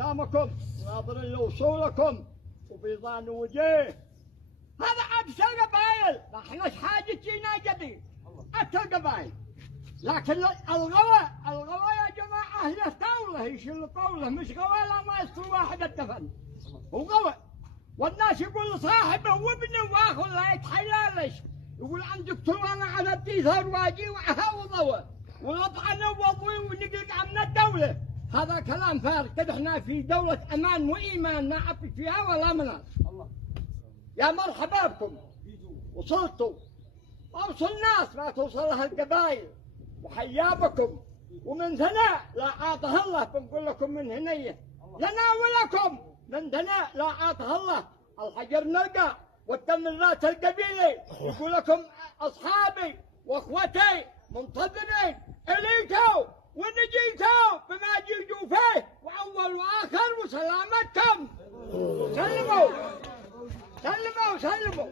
قدامكم ناظر لوصولكم وبيضان وجيه. هذا أبسط القبائل، ما احناش حاجة جينا جديد أبسط القبائل. لكن الغوى يا جماعة هي طاولة، يشيل طاولة مش غوى. لا ما يستوي واحد الدفن هو غوى. والناس يقول لصاحبه وابنه واخو لا يتحلالش، يقول عندك ترانا على الديثار واجي وضوى ونطعنا وضوي ونقلق من الدولة. هذا كلام فارغ. كده احنا في دولة امان وايمان ما عبد فيها ولا مناس. يا مرحبا بكم، وصلتوا اوصل الناس ما توصلها القبائل، وحيا بكم. ومن هنا لا عاطها الله، بنقول لكم من هنيه لنا ولكم من هنا لا عاطها الله. الحجر نلقى والتمرات القبيله، يقول لكم اصحابي واخوتي منتظرين اليكم ونجيتوا بما جيتوا فيه، واول واخر وسلامتكم. سلموا سلموا سلموا.